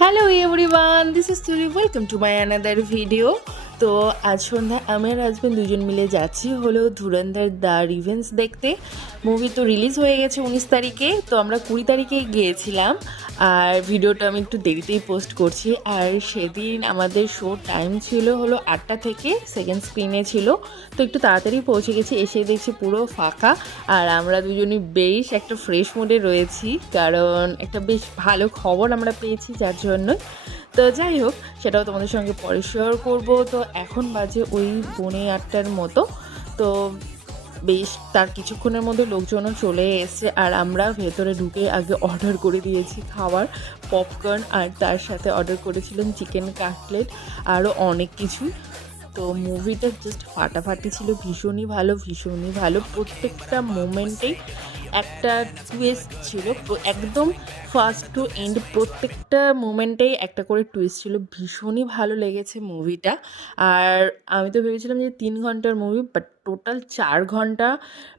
Hello everyone, this is তুলি। Welcome to my another video. তো আজ সন্ধ্যায় আমি আর হাজব্যান্ড দুজন মিলে যাচ্ছি হলো ধুরন্ধর দ্য রিভেঞ্জ দেখতে। মুভি তো রিলিজ হয়ে গেছে 19 তারিখে, তো আমরা 20 তারিখে গিয়েছিলাম। আর ভিডিওটা আমি একটু দেরিতেই পোস্ট করছি। আর সেদিন আমাদের শো টাইম ছিল হলো 8টা থেকে, সেকেন্ড স্ক্রিনে ছিল। তো একটু তাড়াতাড়ি পৌঁছে গেছি, এসে দেখছি পুরো ফাঁকা। আর আমরা দুজনই বেশ একটা ফ্রেশ মুডে রয়েছি, কারণ একটা বেশ ভালো খবর আমরা পেয়েছি, যার জন্য। তো যাই হোক, সেটাও তোমাদের সঙ্গে পরে শেয়ার করবো। তো এখন বাজে ওই 8:45 মতো। তো বেশ তার কিছুক্ষণের মধ্যে লোকজনও চলে এসছে, আর আমরা ভেতরে ঢুকে আগে অর্ডার করে দিয়েছি খাবার, পপকর্ন, আর তার সাথে অর্ডার করেছিলাম চিকেন কাটলেট, আরও অনেক কিছু। তো মুভিটা জাস্ট ফাটাফাটি ছিল, ভীষণই ভালো, ভীষণই ভালো। প্রত্যেকটা মোমেন্টেই একটা টুইস্ট ছিল, একদম ফার্স্ট টু এন্ড প্রত্যেকটা মোমেন্টেই একটা করে টুইস্ট ছিল। ভীষণই ভালো লেগেছে মুভিটা। আর আমি তো ভেবেছিলাম যে 3 ঘন্টার মুভি, বাট টোটাল 4 ঘন্টা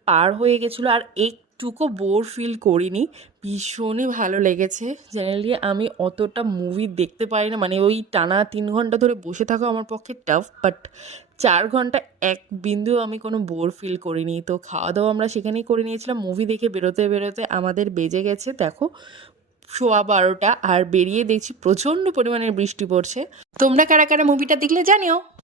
পার হয়ে গেছিলো, আর একটুকু বোর ফিল করিনি। ভীষণই ভালো লেগেছে। জেনারেলি আমি অতটা মুভি দেখতে পারি না, মানে ওই টানা 3 ঘন্টা ধরে বসে থাকা আমার পক্ষে টাফ, বাট 4 ঘন্টা এক বিন্দু আমি কোনো বোর ফিল করিনি। তো খাওয়া দাওয়া আমরা সেখানেই করে নিয়েছিলাম। মুভি দেখে বেরোতে বেরোতে আমাদের বেজে গেছে দেখো 12:15, আর বেরিয়ে দেখছি প্রচণ্ড পরিমাণের বৃষ্টি পড়ছে। তোমরা কারা কারা মুভিটা দেখলে জানিও।